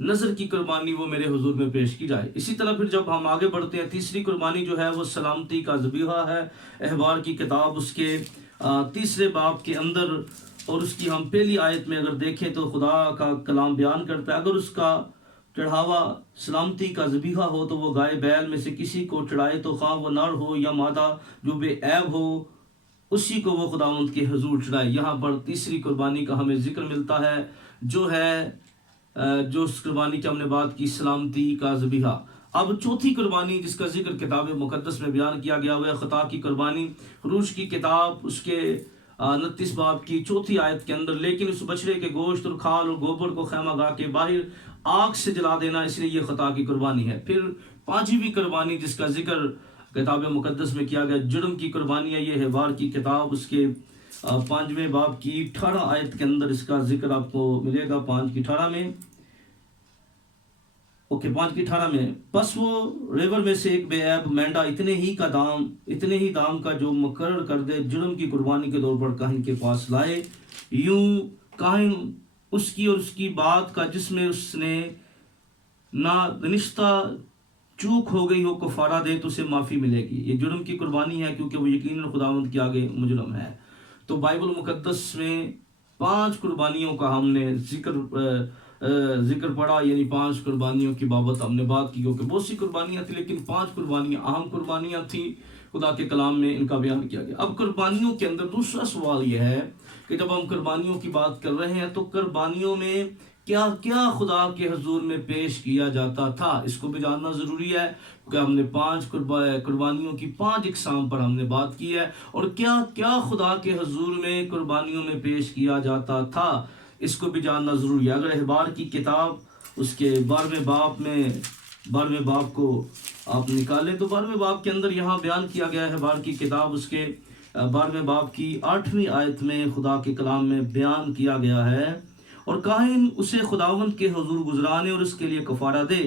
نظر کی قربانی وہ میرے حضور میں پیش کی جائے۔ اسی طرح پھر جب ہم آگے بڑھتے ہیں، تیسری قربانی جو ہے وہ سلامتی کا ذبیحہ ہے۔ احبار کی کتاب اس کے تیسرے باب کے اندر اور اس کی ہم پہلی آیت میں اگر دیکھیں تو خدا کا کلام بیان کرتا ہے، اگر اس کا چڑھاوا سلامتی کا ذبیحہ ہو تو وہ گائے بیل میں سے کسی کو چڑھائے، تو خواہ وہ نر ہو یا مادہ جو بے عیب ہو، اسی کو وہ خداوند کے حضور چڑھائے۔ یہاں پر تیسری قربانی کا ہمیں ذکر ملتا ہے، جو ہے جو اس قربانی کی ہم نے بات کی، سلامتی کا ذبیحہ۔ اب چوتھی قربانی جس کا ذکر کتاب مقدس میں بیان کیا گیا ہے خطا کی قربانی۔ خروج کی کتاب اس کے 29 باب کی چوتھی آیت کے اندر، لیکن اس بچڑے کے گوشت اور کھال اور گوبر کو خیمہ گاہ کے باہر آگ سے جلا دینا، اس لیے یہ خطا کی قربانی ہے۔ پھر پانچویں قربانی جس کا ذکر کتاب مقدس میں کیا گیا، جرم کی قربانی ہے۔ یہ احبار کی کتاب اس کے 5ویں باب کی 18 آیت کے اندر اس کا ذکر آپ کو ملے گا، 5 کی 18 میں۔ 5 کی 18 میں، پس وہ ریور میں سے ایک بے عیب مینڈا اتنے ہی دام کا جو مقرر کر دے، جرم کی قربانی کے طور پر کاہن کے پاس لائے۔ یوں کاہن اس کی اور اس کی بات کا جس میں اس نے نادانستہ چوک ہو گئی ہو کفارہ دے تو اسے معافی ملے گی۔ یہ جرم کی قربانی ہے کیونکہ وہ یقیناً خداوند کے آگے مجرم ہے۔ تو بائبل مقدس میں 5 قربانیوں کا ہم نے ذکر پڑھا، یعنی 5 قربانیوں کی بابت ہم نے بات کی، کیونکہ بہت سی قربانیاں تھیں لیکن 5 قربانیاں اہم قربانیاں تھیں، خدا کے کلام میں ان کا بیان کیا گیا۔ اب قربانیوں کے اندر دوسرا سوال یہ ہے کہ جب ہم قربانیوں کی بات کر رہے ہیں تو قربانیوں میں کیا کیا خدا کے حضور میں پیش کیا جاتا تھا، اس کو بھی جاننا ضروری ہے، کہ ہم نے 5 قربانیوں کی 5 اقسام پر ہم نے بات کی ہے، اور کیا کیا خدا کے حضور میں قربانیوں میں پیش کیا جاتا تھا، اس کو بھی جاننا ضروری ہے۔ اگر احبار کی کتاب اس کے 12ویں باب کو آپ نکالیں تو 12ویں باب کے اندر یہاں بیان کیا گیا ہے، احبار کی کتاب اس کے 12ویں باب کی 8ویں آیت میں خدا کے کلام میں بیان کیا گیا ہے، اور کاہن اسے خداوند کے حضور گزرانے اور اس کے لیے کفارہ دے،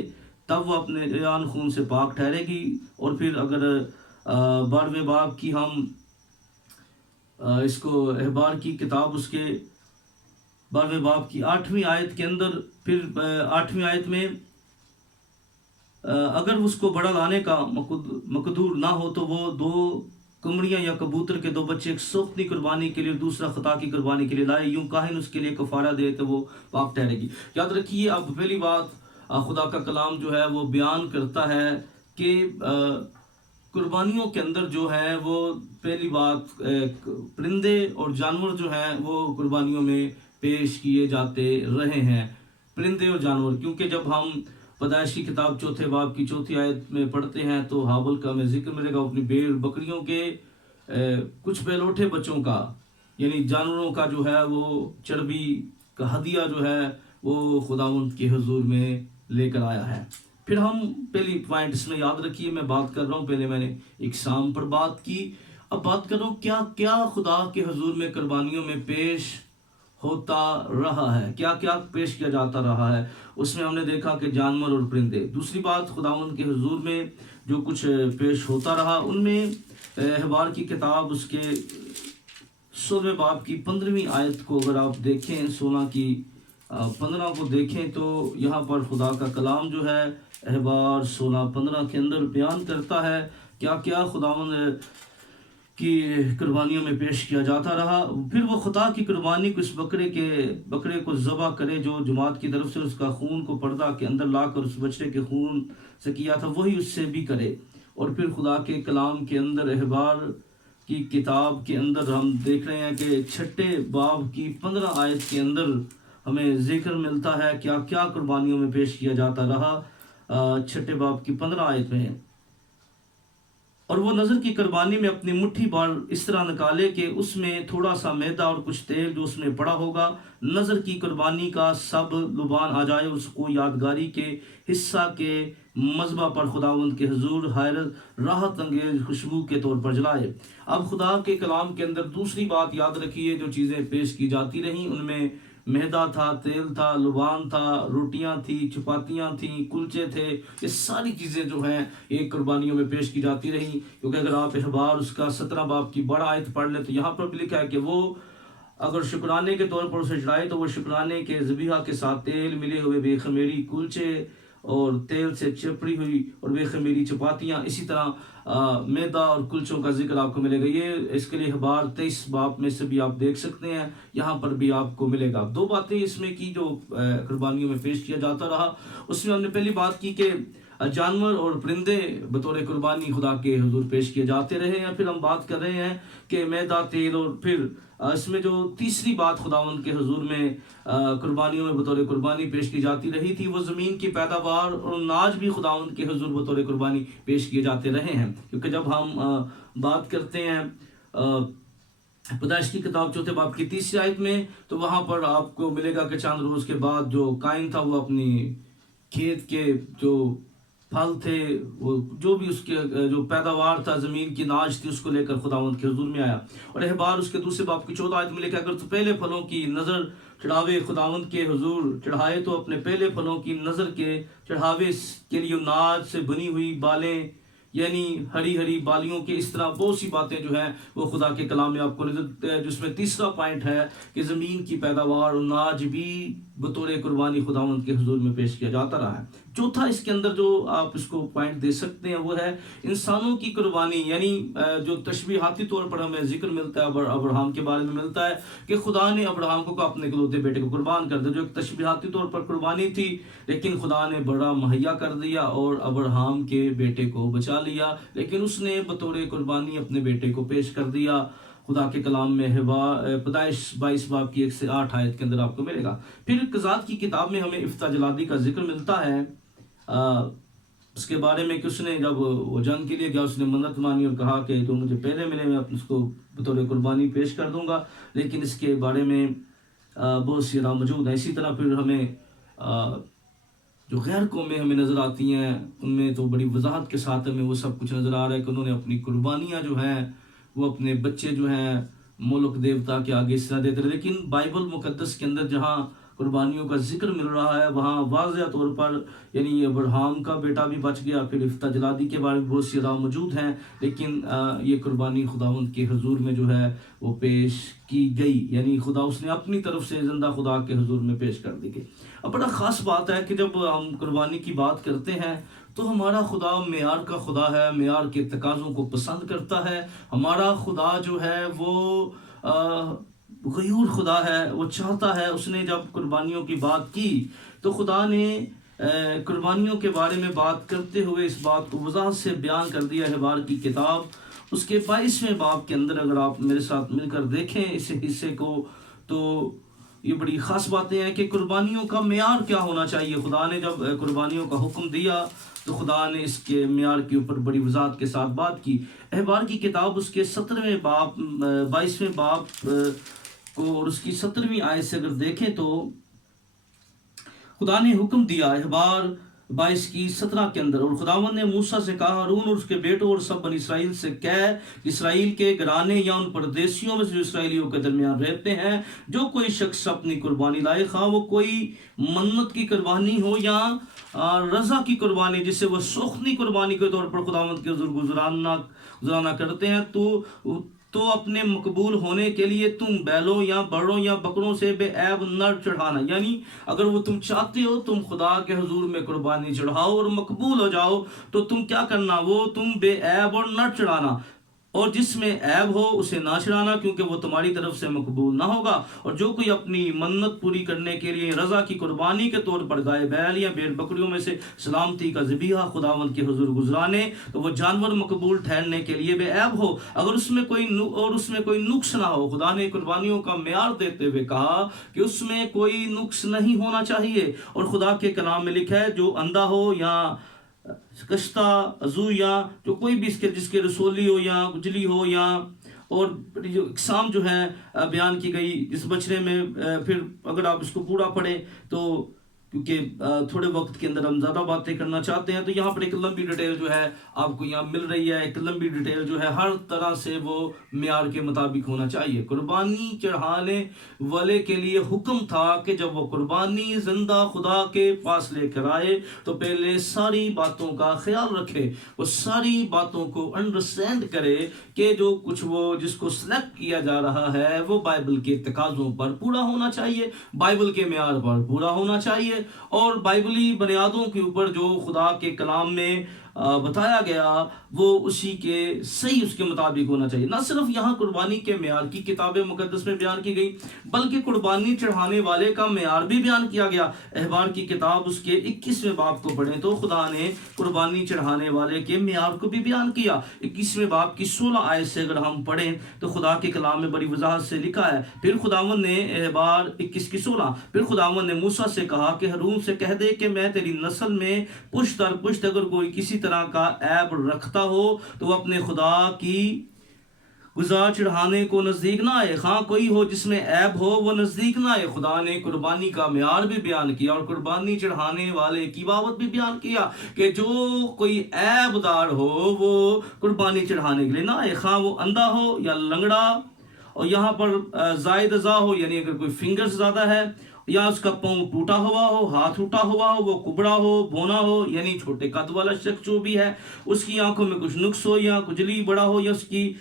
تب وہ اپنے جان خون سے پاک ٹھہرے گی۔ اور پھر اگر 12ویں باب کی ہم اس کو احبار کی کتاب اس کے 12ویں باب کی 8ویں آیت کے اندر، پھر 8ویں آیت میں اگر اس کو بڑا لانے کا مقدور نہ ہو تو وہ 2 کمڑیاں یا کبوتر کے 2 بچے ایک سوختنی قربانی کے لیے، دوسرا خطا کی قربانی کے لیے لائے، یوں کاہن اس کے لیے کفارہ دے تو وہ پاک ٹھہرے گی۔ یاد رکھیے، اب پہلی بات خدا کا کلام جو ہے وہ بیان کرتا ہے کہ قربانیوں کے اندر جو ہے وہ پہلی بات پرندے اور جانور جو ہیں وہ قربانیوں میں پیش کیے جاتے رہے ہیں، پرندے اور جانور، کیونکہ جب ہم پیدائش کی کتاب 4 باب کی 4 آیت میں پڑھتے ہیں تو حابل کا ہمیں ذکر ملے گا، اپنی بھیڑ بکریوں کے کچھ بیلوٹے بچوں کا، یعنی جانوروں کا جو ہے وہ چربی کا ہدیہ جو ہے وہ خداوند کے حضور میں لے کر آیا ہے۔ پھر ہم پہلی پوائنٹ اس میں یاد رکھیے، میں بات کر رہا ہوں، پہلے میں نے اقسام پر بات کی، اب بات کر رہا ہوں کیا کیا خدا کے حضور میں قربانیوں میں پیش ہوتا رہا ہے، کیا کیا پیش کیا جاتا رہا ہے۔ اس میں ہم نے دیکھا کہ جانور اور پرندے۔ دوسری بات، خداوند کے حضور میں جو کچھ پیش ہوتا رہا، ان میں احبار کی کتاب اس کے 16ویں باب کی 15ویں آیت کو اگر آپ دیکھیں، 16 کی 15 کو دیکھیں تو یہاں پر خدا کا کلام جو ہے احبار 16-15 کے اندر بیان کرتا ہے کیا کیا خداوند کی قربانیوں میں پیش کیا جاتا رہا۔ پھر وہ خطا کی قربانی کو اس بکرے کو ذبح کرے جو جماعت کی طرف سے اس کا خون کو پردہ کے اندر لا کر اس بچڑے کے خون سے کیا تھا، وہی اس سے بھی کرے۔ اور پھر خدا کے کلام کے اندر احبار کی کتاب کے اندر ہم دیکھ رہے ہیں کہ 6 باب کی 15 آیت کے اندر ہمیں ذکر ملتا ہے کیا کیا قربانیوں میں پیش کیا جاتا رہا، 6 باب کی 15 آیت میں۔ اور وہ نظر کی قربانی میں اپنی مٹھی بھر اس طرح نکالے کہ اس میں تھوڑا سا میدا اور کچھ تیل جو اس میں پڑا ہوگا، نظر کی قربانی کا سب لبان آ جائے، اس کو یادگاری کے حصہ کے مذبح پر خداوند کے حضور حیرت راحت انگیز خوشبو کے طور پر جلائے۔ اب خدا کے کلام کے اندر دوسری بات یاد رکھیے، جو چیزیں پیش کی جاتی رہیں ان میں میدا تھا، تیل تھا، لبان تھا، روٹیاں تھیں، چپاتیاں تھیں، کلچے تھے، یہ ساری چیزیں جو ہیں ایک قربانیوں میں پیش کی جاتی رہیں۔ کیونکہ اگر آپ احبار اس کا 17 باب کی بڑا آیت پڑھ لیں تو یہاں پر بھی لکھا ہے کہ وہ اگر شکرانے کے طور پر اسے چڑھائے تو وہ شکرانے کے ذبیحہ کے ساتھ تیل ملے ہوئے بے خمیری کلچے اور تیل سے چپڑی ہوئی اور بے خمیری چپاتیاں، اسی طرح میدا اور کلچوں کا ذکر آپ کو ملے گا۔ یہ اس کے لیے اخبار 23 باب میں سے بھی آپ دیکھ سکتے ہیں، یہاں پر بھی آپ کو ملے گا۔ دو باتیں اس میں کی جو قربانیوں میں پیش کیا جاتا رہا، اس میں ہم نے پہلی بات کی کہ جانور اور پرندے بطور قربانی خدا کے حضور پیش کیے جاتے رہے ہیں۔ پھر ہم بات کر رہے ہیں کہ میدا، تیل، اور پھر اس میں جو تیسری بات خداوند کے حضور میں قربانیوں میں بطور قربانی پیش کی جاتی رہی تھی، وہ زمین کی پیداوار اور اناج بھی خداوند کے حضور بطور قربانی پیش کیے جاتے رہے ہیں۔ کیونکہ جب ہم بات کرتے ہیں پیدائش کی کتاب 4 باب کی 30 آیت میں، تو وہاں پر آپ کو ملے گا کہ چند روز کے بعد جو قائن تھا وہ اپنی کھیت کے جو پھل تھے، وہ جو بھی اس کے جو پیداوار تھا، زمین کی اناج تھی، اس کو لے کر خداوند کے حضور میں آیا۔ اور احبار اس کے دوسرے باب کی 14 آیت میں لکھا، اگر تو پہلے پھلوں کی نظر چڑھاوے خداوند کے حضور چڑھائے تو اپنے پہلے پھلوں کی نظر کے چڑھاوے کے لیے اناج سے بنی ہوئی بالیں، یعنی ہری ہری بالیوں کے، اس طرح بہت سی باتیں جو ہیں وہ خدا کے کلام میں آپ کو نظر، جس میں تیسرا پوائنٹ ہے کہ زمین کی پیداوار اناج بھی بطور قربانی خداوند کے حضور میں پیش کیا جاتا رہا ہے۔ چوتھا اس کے اندر جو آپ اس کو پوائنٹ دے سکتے ہیں وہ ہے انسانوں کی قربانی، یعنی جو تشبیہاتی طور پر ہمیں ذکر ملتا ہے ابراہیم کے بارے میں ملتا ہے کہ خدا نے ابراہیم کو اپنے اکلوتے بیٹے کو قربان کر دیا، جو ایک تشبیہاتی طور پر قربانی تھی، لیکن خدا نے بڑا مہیا کر دیا اور ابراہیم کے بیٹے کو بچا لیا، لیکن اس نے بطور قربانی اپنے بیٹے کو پیش کر دیا۔ خدا کے کلام میں پیدائش 22 باب کی 1 سے 8 آیت کے اندر آپ کو ملے گا۔ پھر قضات کی کتاب میں ہمیں افتہ جلادی کا ذکر ملتا ہے، اس کے بارے میں کہ اس نے جب وہ جنگ کے لیے گیا، اس نے منت مانی اور کہا کہ جو مجھے پہلے ملے میں اس کو بطور قربانی پیش کر دوں گا، لیکن اس کے بارے میں بہت سی راہ موجود ہیں۔ اسی طرح پھر ہمیں جو غیر قومیں ہمیں نظر آتی ہیں، ان میں تو بڑی وضاحت کے ساتھ ہمیں وہ سب کچھ نظر آ رہا ہے کہ انہوں نے اپنی قربانیاں جو ہیں وہ اپنے بچے جو ہیں ملک دیوتا کے آگے اس طرح دیتے رہے، لیکن بائبل مقدس کے اندر جہاں قربانیوں کا ذکر مل رہا ہے وہاں واضح طور پر یعنی ابراہیم کا بیٹا بھی بچ گیا۔ پھر افتہ جلادی کے بارے میں بہت سی راہ موجود ہیں، لیکن یہ قربانی خداوند کے حضور میں جو ہے وہ پیش کی گئی، یعنی خدا اس نے اپنی طرف سے زندہ خدا کے حضور میں پیش کر دی گئی۔ اب بڑا خاص بات ہے کہ جب ہم قربانی کی بات کرتے ہیں تو ہمارا خدا معیار کا خدا ہے، معیار کے تقاضوں کو پسند کرتا ہے۔ ہمارا خدا جو ہے وہ غیور خدا ہے، وہ چاہتا ہے، اس نے جب قربانیوں کی بات کی تو خدا نے قربانیوں کے بارے میں بات کرتے ہوئے اس بات کو وضاحت سے بیان کر دیا ہے۔ احبار کی کتاب اس کے 22ویں باب کے اندر اگر آپ میرے ساتھ مل کر دیکھیں اس حصے کو تو یہ بڑی خاص باتیں ہیں کہ قربانیوں کا معیار کیا ہونا چاہیے۔ خدا نے جب قربانیوں کا حکم دیا تو خدا نے اس کے معیار کے اوپر بڑی وضاحت کے ساتھ بات کی۔ احبار کی کتاب اس کے 17ویں باب 22ویں باب کو اور اس کی 17ویں آیت سے اگر دیکھیں تو خدا نے حکم دیا، احبار 22 کی 17 کے اندر، اور خداوند نے موسیٰ سے کہا، ہارون اور اس کے بیٹوں اور سب بنی اسرائیل سے کہہ، اسرائیل کے گھرانے یا ان پردیسیوں میں سے جو اسرائیلیوں کے درمیان رہتے ہیں، جو کوئی شخص اپنی قربانی لائے، خواہ وہ کوئی منت کی قربانی ہو یا رضا کی قربانی، جسے وہ سوختنی قربانی کے طور پر خداوند کے حضور گزرانا کرتے ہیں، تو اپنے مقبول ہونے کے لیے تم بیلوں یا بڑوں یا بکروں سے بے عیب نر چڑھانا، یعنی اگر وہ تم چاہتے ہو تم خدا کے حضور میں قربانی چڑھاؤ اور مقبول ہو جاؤ تو تم کیا کرنا، وہ تم بے عیب اور نر چڑھانا، اور جس میں عیب ہو اسے نہ چڑھانا، کیونکہ وہ تمہاری طرف سے مقبول نہ ہوگا۔ اور جو کوئی اپنی منت پوری کرنے کے لیے رضا کی قربانی کے طور پر گائے بیل یا بھیڑ بکریوں میں سے سلامتی کا ذبیحہ خداوند کے حضور گزرانے، تو وہ جانور مقبول ٹھہرنے کے لیے بے عیب ہو، اگر اس میں کوئی نقص نہ ہو۔ خدا نے قربانیوں کا معیار دیتے ہوئے کہا کہ اس میں کوئی نقص نہیں ہونا چاہیے، اور خدا کے کلام میں لکھا ہے جو اندھا ہو یا کشتہ عضو یا جو کوئی بھی جس کے رسولی ہو یا گجلی ہو یا اور جو اقسام جو ہیں بیان کی گئی جس بچڑے میں، پھر اگر آپ اس کو پورا پڑھیں تو کیونکہ تھوڑے وقت کے اندر ہم زیادہ باتیں کرنا چاہتے ہیں، تو یہاں پر ایک لمبی ڈیٹیل جو ہے آپ کو یہاں مل رہی ہے. ایک لمبی ڈیٹیل جو ہے ہر طرح سے وہ معیار کے مطابق ہونا چاہیے. قربانی چڑھانے والے کے لیے حکم تھا کہ جب وہ قربانی زندہ خدا کے پاس لے کر آئے تو پہلے ساری باتوں کا خیال رکھے، وہ ساری باتوں کو انڈرسٹینڈ کرے کہ جو کچھ وہ جس کو سلیکٹ کیا جا رہا ہے وہ بائبل کے تقاضوں پر پورا ہونا چاہیے، بائبل کے معیار پر پورا ہونا چاہیے، اور بائبلی بنیادوں کے اوپر جو خدا کے کلام میں بتایا گیا وہ اسی کے صحیح اس کے مطابق ہونا چاہیے. نہ صرف یہاں قربانی کے معیار کی کتاب مقدس میں بیان کی گئی بلکہ قربانی چڑھانے والے کا معیار بھی بیان کیا گیا. احبار کی کتاب اس کے 21ویں باب کو پڑھیں تو خدا نے قربانی چڑھانے والے کے معیار کو بھی بیان کیا. 21ویں باب کی 16 آیت سے اگر ہم پڑھیں تو خدا کے کلام میں بڑی وضاحت سے لکھا ہے. پھر خداوند نے احبار 21 کی 16 پھر خداوند نے موسیٰ سے کہا کہ ہارون سے کہہ دے کہ میں تیری نسل میں پشت در پشت اگر کوئی کسی طرح کا عیب رکھتا ہو تو وہ اپنے خدا کی غذا چڑھانے کو نزدیک نہ آئے. خواہ کوئی ہو جس میں عیب ہو وہ نزدیک نہ آئے. خدا نے قربانی کا معیار بھی بیان کیا اور قربانی چڑھانے والے کی بابت بھی بیان کیا کہ جو کوئی عیب دار ہو وہ قربانی چڑھانے کے لیے نہ آئے، خواہ وہ اندھا ہو یا لنگڑا، اور یہاں پر زائد ازا ہو یعنی اگر کوئی فنگرز زیادہ ہے، یا اس کا پاؤں ٹوٹا ہوا ہو، ہاتھ ٹوٹا ہوا ہو، وہ کبڑا ہو، بونا ہو یعنی چھوٹے قد والا شخص جو بھی ہے، اس کی آنکھوں میں کچھ نقص ہو یا کجلی بڑا ہو، یا اس کی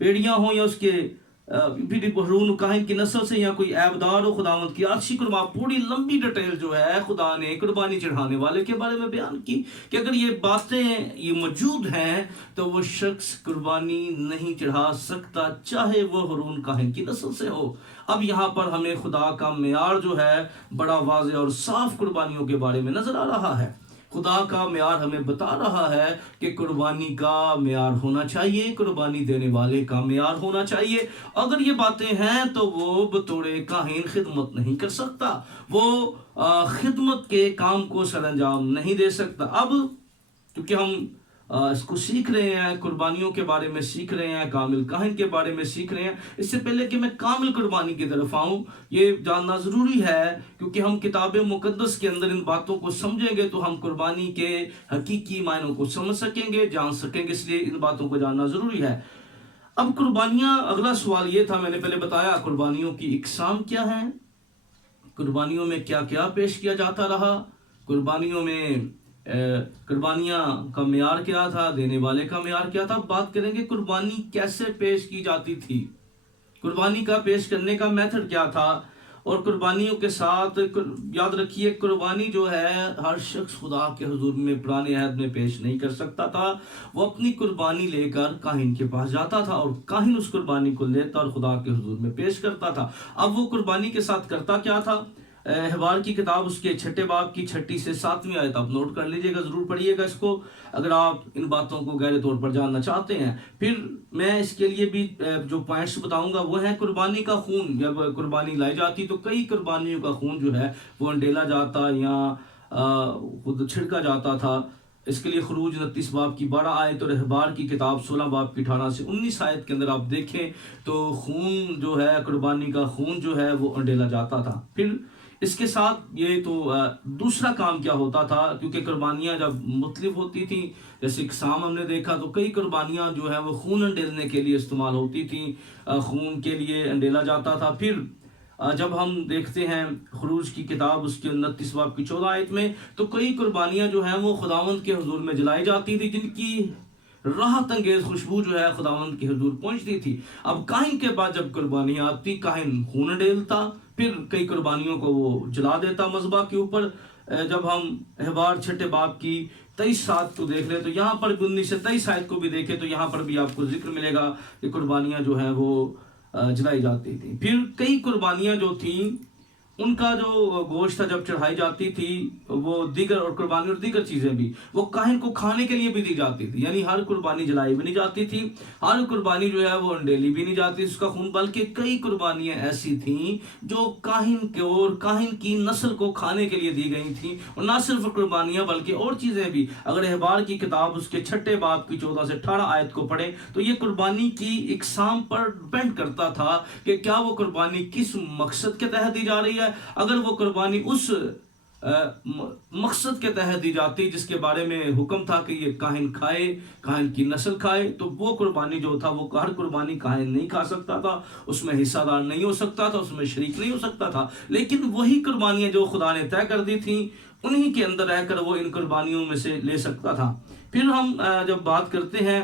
پیڑیاں ہوں، یا اس کے ہارون کاہن کی نسل سے یا کوئی عیب دار ہو، خداوند کی عرشی قربان. پوری لمبی ڈیٹیل جو ہے خدا نے قربانی چڑھانے والے کے بارے میں بیان کی کہ اگر یہ باتیں یہ موجود ہیں تو وہ شخص قربانی نہیں چڑھا سکتا چاہے وہ ہارون کاہن کی نسل سے ہو. اب یہاں پر ہمیں خدا کا معیار جو ہے بڑا واضح اور صاف قربانیوں کے بارے میں نظر آ رہا ہے. خدا کا معیار ہمیں بتا رہا ہے کہ قربانی کا معیار ہونا چاہیے، قربانی دینے والے کا معیار ہونا چاہیے. اگر یہ باتیں ہیں تو وہ بطور کاہن خدمت نہیں کر سکتا، وہ خدمت کے کام کو سر انجام نہیں دے سکتا. اب کیونکہ ہم اس کو سیکھ رہے ہیں، قربانیوں کے بارے میں سیکھ رہے ہیں، کامل کاہن کے بارے میں سیکھ رہے ہیں، اس سے پہلے کہ میں کامل قربانی کی طرف آؤں یہ جاننا ضروری ہے کیونکہ ہم کتاب مقدس کے اندر ان باتوں کو سمجھیں گے تو ہم قربانی کے حقیقی معنوں کو سمجھ سکیں گے، جان سکیں گے، اس لیے ان باتوں کو جاننا ضروری ہے. اب قربانیاں، اگلا سوال یہ تھا، میں نے پہلے بتایا قربانیوں کی اقسام کیا ہیں، قربانیوں میں کیا کیا پیش کیا جاتا رہا، قربانیوں میں قربانیاں کا معیار کیا تھا، دینے والے کا معیار کیا تھا. بات کریں گے قربانی کیسے پیش کی جاتی تھی، قربانی کا پیش کرنے کا میتھڈ کیا تھا، اور قربانیوں کے ساتھ یاد رکھیے قربانی جو ہے ہر شخص خدا کے حضور میں پرانے عہد میں پیش نہیں کر سکتا تھا. وہ اپنی قربانی لے کر کاہن کے پاس جاتا تھا اور کاہن اس قربانی کو لیتا اور خدا کے حضور میں پیش کرتا تھا. اب وہ قربانی کے ساتھ کرتا کیا تھا؟ احبار کی کتاب اس کے 6 باب کی 6 سے 7 آیت آپ نوٹ کر لیجئے گا، ضرور پڑھیے گا اس کو اگر آپ ان باتوں کو گہرے طور پر جاننا چاہتے ہیں. پھر میں اس کے لیے بھی جو پوائنٹس بتاؤں گا وہ ہیں قربانی کا خون. جب قربانی لائی جاتی تو کئی قربانیوں کا خون جو ہے وہ انڈیلا جاتا یا خود چھڑکا جاتا تھا. اس کے لیے خروج 29 باب کی 12 آیت اور احبار کی کتاب 16 باب کی 18 سے 19 آیت کے اندر آپ دیکھیں تو خون جو ہے، قربانی کا خون جو ہے وہ انڈیلا جاتا تھا. پھر اس کے ساتھ یہ تو دوسرا کام کیا ہوتا تھا، کیونکہ قربانیاں جب مختلف ہوتی تھیں، جیسے اقسام ہم نے دیکھا تو کئی قربانیاں جو ہیں وہ خون انڈیلنے کے لیے استعمال ہوتی تھیں، خون کے لیے انڈیلا جاتا تھا. پھر جب ہم دیکھتے ہیں خروج کی کتاب اس کے 29 باب کی 14 آیت میں تو کئی قربانیاں جو ہیں وہ خداوند کے حضور میں جلائی جاتی تھی جن کی راحت انگیز خوشبو جو ہے خداوند کے حضور پہنچتی تھی. اب کاہن کے بعد جب قربانیاں آتی، کاہن خون ڈیلتا، پھر کئی قربانیوں کو وہ جلا دیتا مذبح کے اوپر. جب ہم احبار 6 باب کی 23 آیت کو دیکھ لیں تو یہاں پر 19 سے 23 آیت کو بھی دیکھیں تو یہاں پر بھی آپ کو ذکر ملے گا کہ قربانیاں جو ہیں وہ جلائی جاتی تھیں. پھر کئی قربانیاں جو تھیں ان کا جو گوشت جب چڑھائی جاتی تھی وہ دیگر اور قربانی اور دیگر چیزیں بھی وہ کاہن کو کھانے کے لیے بھی دی جاتی تھی. یعنی ہر قربانی جلائی بھی نہیں جاتی تھی، ہر قربانی جو ہے وہ انڈیلی بھی نہیں جاتی اس کا خون، بلکہ کئی قربانیاں ایسی تھیں جو کاہن کے اور کاہن کی نسل کو کھانے کے لیے دی گئی تھیں. اور نہ صرف قربانیاں بلکہ اور چیزیں بھی. اگر احبار کی کتاب اس کے 6 باب کی 14 سے 18 آیت کو پڑھیں تو یہ قربانی کی اقسام پر ڈپینڈ کرتا تھا کہ کیا وہ قربانی کس مقصد کے تحت دی جا رہی ہے. اگر وہ قربانی اس مقصد کے تحت دی جاتی، جس کے بارے میں حکم تھا کہ یہ کاہن کھائے، کاہن کی نسل کھائے، تو وہ قربانی جو تھا وہ ہر قربانی کاہن نہیں کھا سکتا تھا، اس میں حصہ دار نہیں ہو سکتا تھا، اس میں شریک نہیں ہو سکتا تھا، لیکن وہی قربانیاں جو خدا نے طے کر دی تھیں انہی کے اندر رہ کر وہ ان قربانیوں میں سے لے سکتا تھا۔ پھر ہم جب بات کرتے ہیں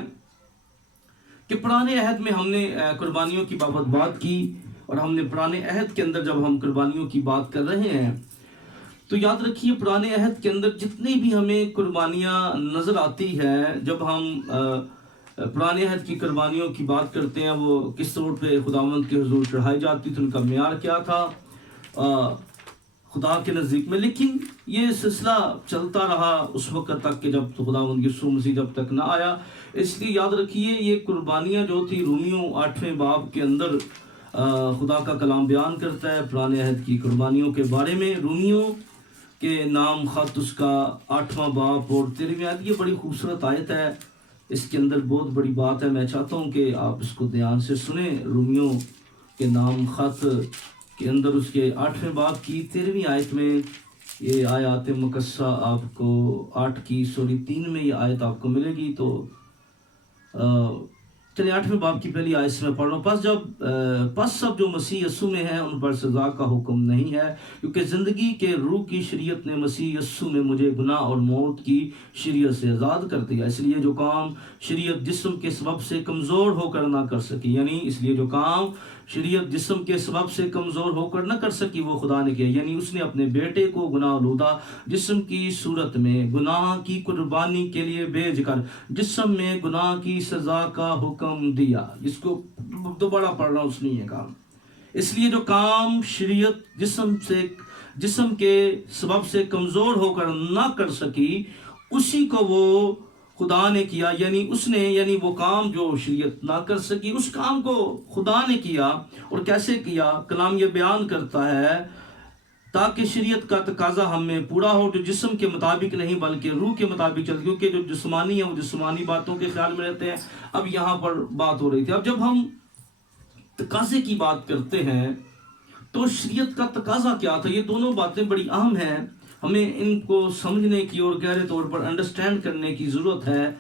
کہ پرانے عہد میں ہم نے قربانیوں کی بات کی، اور ہم نے پرانے عہد کے اندر جب ہم قربانیوں کی بات کر رہے ہیں تو یاد رکھیے پرانے عہد کے اندر جتنی بھی ہمیں قربانیاں نظر آتی ہے، جب ہم پرانے عہد کی قربانیوں کی بات کرتے ہیں وہ کس طور پہ خداوند کے حضور چڑھائی جاتی تھی، ان کا معیار کیا تھا خدا کے نزدیک میں۔ لیکن یہ سلسلہ چلتا رہا اس وقت تک کہ جب خداوند یسوع مسیح جب تک نہ آیا۔ اس لیے یاد رکھیے یہ قربانیاں جو تھی رومیوں 8ویں باب کے اندر خدا کا کلام بیان کرتا ہے پرانے عہد کی قربانیوں کے بارے میں۔ رومیوں کے نام خط اس کا 8واں باب اور 13ویں آیت، یہ بڑی خوبصورت آیت ہے، اس کے اندر بہت بڑی بات ہے، میں چاہتا ہوں کہ آپ اس کو دھیان سے سنیں۔ رومیوں کے نام خط کے اندر اس کے 8ویں باب کی 13ویں آیت میں یہ آیات مقدسہ آپ کو 3 میں یہ آیت آپ کو ملے گی۔ تو چلیے 8ویں باب کی پہلی آیت سے میں پڑھ رہا ہوں۔ پس سب جو مسیح یسوع میں ہیں ان پر سزا کا حکم نہیں ہے، کیونکہ زندگی کے روح کی شریعت نے مسیح یسوع میں مجھے گناہ اور موت کی شریعت سے آزاد کر دیا۔ اس لیے جو کام شریعت جسم کے سبب سے کمزور ہو کر نہ کر سکی، یعنی اس لیے جو کام شریعت جسم کے سبب سے کمزور ہو کر نہ کر سکی وہ خدا نے کیا، یعنی اس نے اپنے بیٹے کو گناہ آلودہ جسم کی صورت میں گناہ کی قربانی کے لیے بھیج کر جسم میں گناہ کی سزا کا حکم دیا۔ جس کو دوبارہ پڑھ رہا ہوں، اس نے یہ کہا، اس لیے جو کام شریعت جسم کے سبب سے کمزور ہو کر نہ کر سکی اسی کو وہ خدا نے کیا، یعنی وہ کام جو شریعت نہ کر سکی اس کام کو خدا نے کیا۔ اور کیسے کیا؟ کلام یہ بیان کرتا ہے تاکہ شریعت کا تقاضا ہم میں پورا ہو، جو جسم کے مطابق نہیں بلکہ روح کے مطابق چلتی، کیونکہ جو جسمانی ہیں وہ جسمانی باتوں کے خیال میں رہتے ہیں۔ اب یہاں پر بات ہو رہی تھی، اب جب ہم تقاضے کی بات کرتے ہیں تو شریعت کا تقاضا کیا تھا، یہ دونوں باتیں بڑی اہم ہیں، ہمیں ان کو سمجھنے کی اور گہرے طور پر انڈرسٹینڈ کرنے کی ضرورت ہے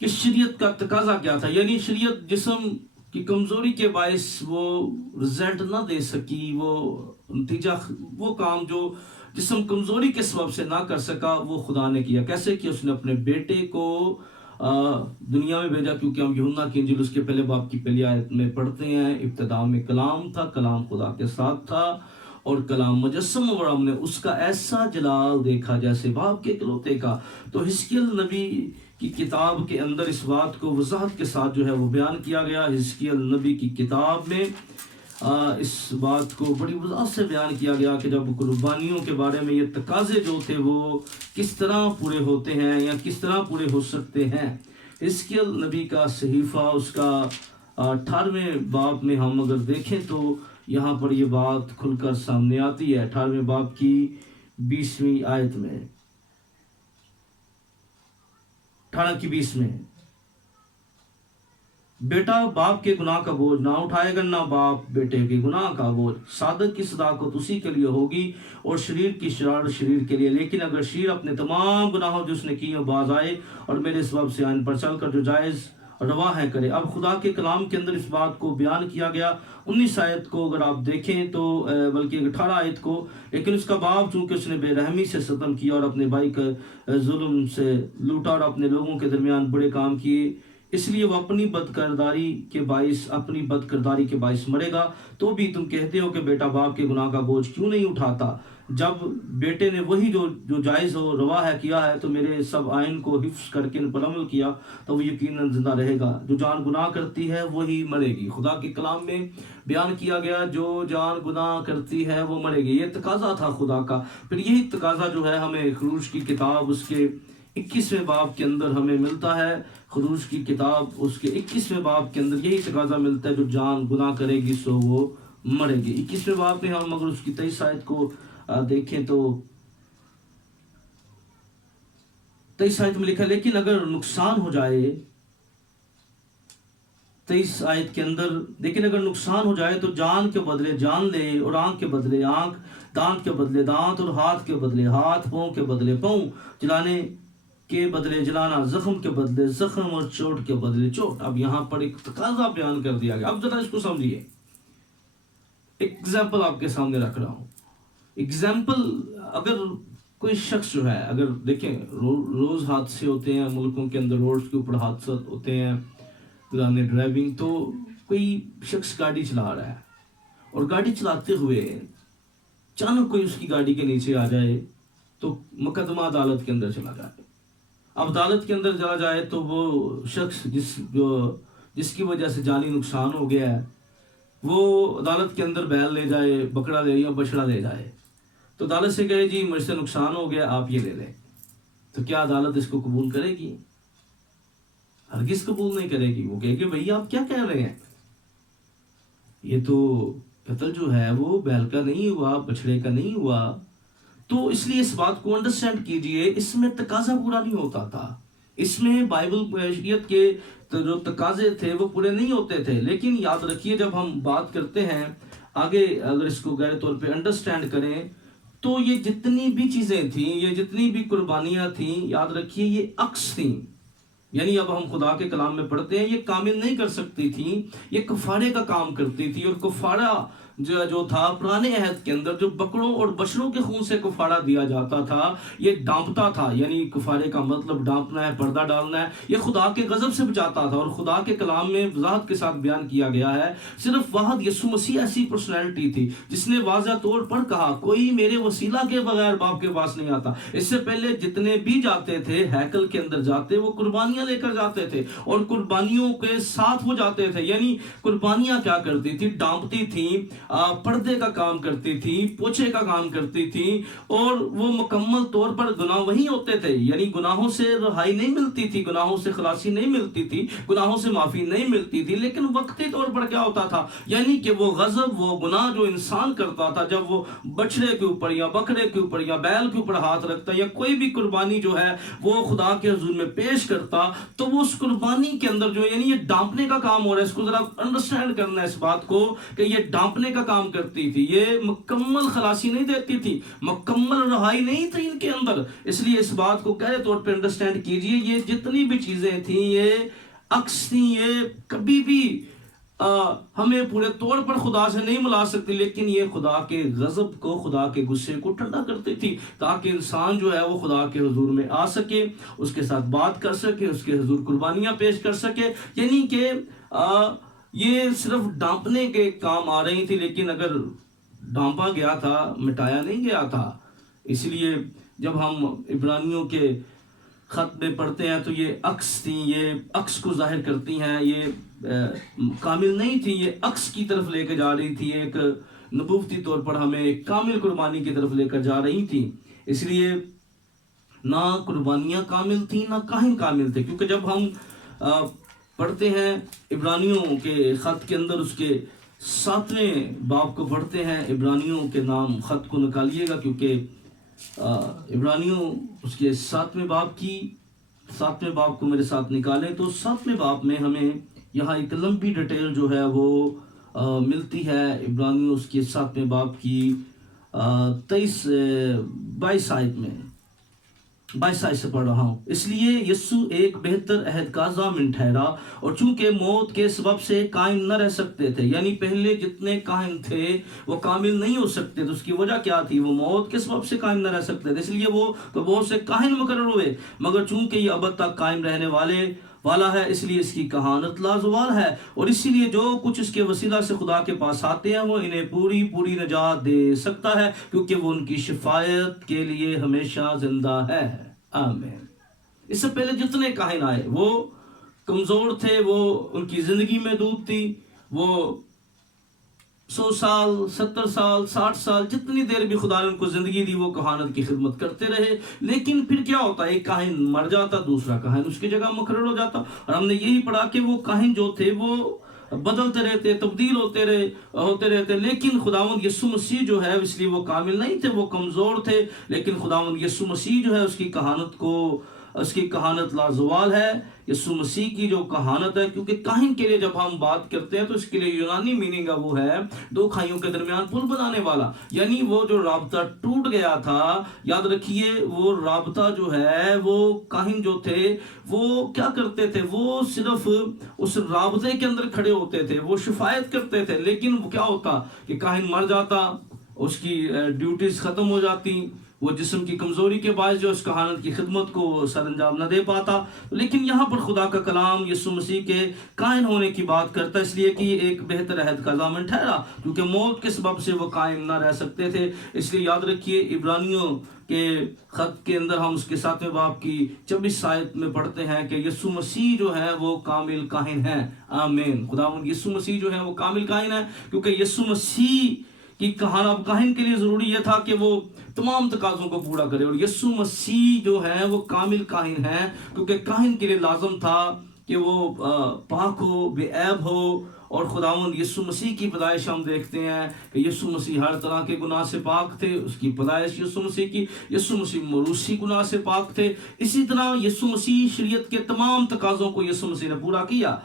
کہ شریعت کا تقاضا کیا تھا۔ یعنی شریعت جسم کی کمزوری کے باعث وہ رزلٹ نہ دے سکی، وہ نتیجہ، وہ کام جو جسم کمزوری کے سبب سے نہ کر سکا وہ خدا نے کیا۔ کیسے کیا؟ اس نے اپنے بیٹے کو دنیا میں بھیجا، کیونکہ ہم یوحنا کی انجیل اس کے پہلے باب کی پہلی آیت میں پڑھتے ہیں، ابتدا میں کلام تھا، کلام خدا کے ساتھ تھا اور کلام مجسم ہوا، ہم نے اس کا ایسا جلال دیکھا جیسے باپ کے اکلوتے کا۔ تو حزقیل نبی کی کتاب کے اندر اس بات کو وضاحت کے ساتھ جو ہے وہ بیان کیا گیا۔ حزقیل نبی کی کتاب میں اس بات کو بڑی وضاحت سے بیان کیا گیا کہ جب قربانیوں کے بارے میں یہ تقاضے جو تھے وہ کس طرح پورے ہوتے ہیں یا کس طرح پورے ہو سکتے ہیں۔ حزقیل نبی کا صحیفہ اس کا 18ویں باب میں ہم اگر دیکھیں تو یہاں پر یہ بات کھل کر سامنے آتی ہے، 18ویں باب کی 20ویں آیت میں، 18 کی 20 میں، بیٹا باپ کے گناہ کا بوجھ نہ اٹھائے گا، نہ باپ بیٹے کے گناہ کا بوجھ۔ صادق کی صداقت اسی کے لیے ہوگی اور شریر کی شرارت شریر کے لیے، لیکن اگر شریر اپنے تمام گناہوں جو اس نے کیے باز آئے اور میرے سبب سے آئین پر چل کر جو جائز روا ہے کرے۔ اب خدا کے کلام کے اندر اس بات کو بیان کیا گیا 19 آیت کو اگر آپ دیکھیں تو بلکہ 18 آیت کو، لیکن اس کا باپ چونکہ اس نے بے رحمی سے ستم کیا اور اپنے بھائی کا ظلم سے لوٹا اور اپنے لوگوں کے درمیان بڑے کام کیے، اس لیے وہ اپنی بدکرداری کے باعث مرے گا۔ تو بھی تم کہتے ہو کہ بیٹا باپ کے گناہ کا بوجھ کیوں نہیں اٹھاتا؟ جب بیٹے نے وہی جو جائز ہو روا ہے کیا ہے تو میرے سب آئین کو حفظ کر کے ان پر عمل کیا تو وہ یقیناً زندہ رہے گا۔ جو جان گناہ کرتی ہے وہی مرے گی۔ خدا کے کلام میں بیان کیا گیا جو جان گناہ کرتی ہے وہ مرے گی، یہ تقاضا تھا خدا کا۔ پھر یہی تقاضا جو ہے ہمیں خروج کی کتاب اس کے 21ویں باب کے اندر ہمیں ملتا ہے۔ خروج کی کتاب اس کے 21ویں باب کے اندر یہی تقاضا ملتا ہے، جو جان گناہ کرے گی سو وہ مرے گی۔ 21ویں باب میں ہم اگر اس کی 23 آیت کو دیکھیں تو 23 آیت میں لکھا، لیکن اگر نقصان ہو جائے 23 آیت کے اندر، لیکن اگر نقصان ہو جائے تو جان کے بدلے جان لے، اور آنکھ کے بدلے آنکھ، دانت کے بدلے دانت، اور ہاتھ کے بدلے ہاتھ، پاؤں کے بدلے پاؤں، جلانے کے بدلے جلانا، زخم کے بدلے زخم، اور چوٹ کے بدلے چوٹ۔ اب یہاں پر ایک تقاضا بیان کر دیا گیا۔ اب ذرا اس کو سمجھیے، ایگزامپل آپ کے سامنے رکھ رہا ہوں۔ ایگزامپل، اگر کوئی شخص جو ہے، اگر دیکھیں روز حادثے ہوتے ہیں ملکوں کے اندر، روڈز کے اوپر حادثات ہوتے ہیں، ڈرائیونگ، تو کوئی شخص گاڑی چلا رہا ہے اور گاڑی چلاتے ہوئے اچانک کوئی اس کی گاڑی کے نیچے آ جائے تو مقدمہ عدالت کے اندر چلا جائے۔ اب عدالت کے اندر چلا جائے تو وہ شخص جس کی وجہ سے جانی نقصان ہو گیا ہے، وہ عدالت کے اندر بیل لے جائے، بکرا لے یا بچڑا لے جائے، تو عدالت سے کہے جی مجھ سے نقصان ہو گیا، آپ یہ لے لیں، تو کیا عدالت اس کو قبول کرے گی؟ ہرگز قبول نہیں کرے گی۔ وہ کہے کہ بھئی آپ کیا کہہ رہے ہیں، یہ تو قتل جو ہے وہ بیل کا نہیں ہوا، بچڑے کا نہیں ہوا۔ تو اس لیے اس بات کو انڈرسٹینڈ کیجئے، اس میں تقاضا پورا نہیں ہوتا تھا، اس میں بائبل شریعت کے جو تقاضے تھے وہ پورے نہیں ہوتے تھے۔ لیکن یاد رکھیے، جب ہم بات کرتے ہیں آگے، اگر اس کو گہرے طور پہ انڈرسٹینڈ کریں، تو یہ جتنی بھی چیزیں تھیں، یہ جتنی بھی قربانیاں تھیں، یاد رکھیے یہ عکس تھیں۔ یعنی اب ہم خدا کے کلام میں پڑھتے ہیں، یہ کامل نہیں کر سکتی تھی، یہ کفارے کا کام کرتی تھی۔ اور کفارہ جو تھا پرانے عہد کے اندر، جو بکروں اور بچڑوں کے خون سے کفارہ دیا جاتا تھا، یہ ڈانپتا تھا۔ یعنی کفارے کا مطلب ڈانپنا ہے، پردہ ڈالنا ہے، یہ خدا کے غضب سے بچاتا تھا۔ اور خدا کے کلام میں وضاحت کے ساتھ بیان کیا گیا ہے، صرف واحد یسوع مسیح ایسی پرسنالٹی تھی جس نے واضح طور پر کہا کوئی میرے وسیلہ کے بغیر باپ کے پاس نہیں آتا۔ اس سے پہلے جتنے بھی جاتے تھے ہیکل کے اندر جاتے، وہ قربانیاں لے کر جاتے تھے، اور قربانیوں کے ساتھ وہ جاتے تھے۔ یعنی قربانیاں کیا کرتی تھی؟ ڈانپتی تھیں، پردے کا کام کرتی تھی، پوچھے کا کام کرتی تھی، اور وہ مکمل طور پر گناہ وہی ہوتے تھے۔ یعنی گناہوں سے رہائی نہیں ملتی تھی، گناہوں سے خلاصی نہیں ملتی تھی، گناہوں سے معافی نہیں ملتی تھی، لیکن وقتی طور پر کیا ہوتا تھا؟ یعنی کہ وہ غضب، وہ گناہ جو انسان کرتا تھا، جب وہ بچڑے کے اوپر یا بکرے کے اوپر یا بیل کے اوپر ہاتھ رکھتا، یا کوئی بھی قربانی جو ہے وہ خدا کے حضور میں پیش کرتا، تو وہ اس قربانی کے اندر جو یعنی یہ ڈانپنے کا کام ہو رہا ہے، اس کو ذرا انڈرسٹینڈ کرنا ہے اس بات کو، کہ یہ ڈانپنے کا کام کرتی تھی، یہ مکمل خلاصی نہیں دیتی تھی، مکمل رہائی نہیں تھی ان کے اندر۔ اس لیے اس بات کو گہرے طور پہ انڈرسٹینڈ کیجئے، یہ جتنی بھی چیزیں تھیں یہ عکس تھیں، یہ کبھی بھی ہمیں پورے طور پر خدا سے نہیں ملا سکتی، لیکن یہ خدا کے غضب کو، خدا کے غصے کو ٹھنڈا کرتی تھی، تاکہ انسان جو ہے وہ خدا کے حضور میں آ سکے، اس کے ساتھ بات کر سکے، اس کے حضور قربانیاں پیش کر سکے۔ یعنی کہ یہ صرف ڈانپنے کے کام آ رہی تھی، لیکن اگر ڈانپا گیا تھا، مٹایا نہیں گیا تھا۔ اس لیے جب ہم عبرانیوں کے خط میں پڑھتے ہیں تو یہ عکس تھیں، یہ عکس کو ظاہر کرتی ہیں، یہ کامل نہیں تھی، یہ عکس کی طرف لے کے جا رہی تھی، ایک نبوتی طور پر ہمیں ایک کامل قربانی کی طرف لے کر جا رہی تھی۔ اس لیے نہ قربانیاں کامل تھیں، نہ کاہن کامل تھے، کیونکہ جب ہم پڑھتے ہیں عبرانیوں کے خط کے اندر، اس کے 7ویں باب کو پڑھتے ہیں، عبرانیوں کے نام خط کو نکالیے گا، کیونکہ عبرانیوں اس کے 7ویں باب کو میرے ساتھ نکالیں، تو 7ویں باب میں ہمیں یہاں ایک لمبی ڈیٹیل جو ہے وہ ملتی ہے۔ عبرانیوں اس کے 7ویں باب کی 22 آیت میں 22 آیت سے پڑھ رہا ہوں۔ اس لیے یسوع ایک بہتر عہد کا ضامن ٹھہرا، اور چونکہ موت کے سبب سے قائم نہ رہ سکتے تھے، یعنی پہلے جتنے کاہن تھے وہ کامل نہیں ہو سکتے تھے، اس کی وجہ کیا تھی؟ وہ موت کے سبب سے قائم نہ رہ سکتے تھے، اس لیے وہ تو بہت سے کاہن مقرر ہوئے، مگر چونکہ یہ ابد تک قائم رہنے والا ہے، اس لیے اس کی کہانت لازوال ہے، اور اسی لیے جو کچھ اس کے وسیلہ سے خدا کے پاس آتے ہیں وہ انہیں پوری نجات دے سکتا ہے، کیونکہ وہ ان کی شفاعت کے لیے ہمیشہ زندہ ہے۔ آمین۔ اس سے پہلے جتنے کاہن آئے وہ کمزور تھے، وہ ان کی زندگی میں دود تھی، وہ 100 سال 70 سال 60 سال جتنی دیر بھی خدا نے ان کو زندگی دی وہ کہانت کی خدمت کرتے رہے، لیکن پھر کیا ہوتا ہے؟ ایک کاہن مر جاتا، دوسرا کاہن اس کی جگہ مقرر ہو جاتا، اور ہم نے یہی پڑھا کہ وہ کاہن جو تھے وہ بدلتے رہتے، تبدیل ہوتے رہتے، لیکن خداوند یسوع مسیح جو ہے، اس لیے وہ کامل نہیں تھے، وہ کمزور تھے، لیکن خداوند یسوع مسیح جو ہے اس کی کہانت کو اس کی کہانت لازوال ہے. یسوع مسیح کی جو کہانت ہے، کیونکہ کاہن کے لیے جب ہم بات کرتے ہیں تو اس کے لیے یونانی میننگ ہے، وہ ہے دو کھائیوں کے درمیان پل بنانے والا. یعنی وہ جو رابطہ ٹوٹ گیا تھا، یاد رکھیے وہ رابطہ جو ہے، وہ کاہن جو تھے وہ کیا کرتے تھے، وہ صرف اس رابطے کے اندر کھڑے ہوتے تھے، وہ شفایت کرتے تھے. لیکن وہ کیا ہوتا کہ کاہن مر جاتا، اس کی ڈیوٹیز ختم ہو جاتی، وہ جسم کی کمزوری کے باعث جو اس کہانت کی خدمت کو سر انجام نہ دے پاتا. لیکن یہاں پر خدا کا کلام یسوع مسیح کے قائم ہونے کی بات کرتا ہے، اس لیے کہ یہ ایک بہتر عہد کا ضامن ٹھہرا، کیونکہ موت کے سبب سے وہ قائم نہ رہ سکتے تھے. اس لیے یاد رکھیے عبرانیوں کے خط کے اندر ہم اس کے 7ویں باب کی 24 آیت میں پڑھتے ہیں کہ یسوع مسیح جو ہے وہ کامل کاہن ہے. آمین. خداوند یسوع مسیح جو ہے وہ کامل کاہن ہے، کیونکہ یسوع مسیح کی کہانت کاہن کے لیے ضروری یہ تھا کہ وہ تمام تقاضوں کو پورا کرے، اور یسوع مسیح جو ہے وہ کامل کاہن ہے، کیونکہ کاہن کے لیے لازم تھا کہ وہ پاک ہو، بے عیب ہو. اور خداوند یسوع مسیح کی پیدائش ہم دیکھتے ہیں کہ یسوع مسیح ہر طرح کے گناہ سے پاک تھے. اس کی پیدائش یسوع مسیح کی، یسوع مسیح موروثی گناہ سے پاک تھے. اسی طرح یسوع مسیح شریعت کے تمام تقاضوں کو یسوع مسیح نے پورا کیا.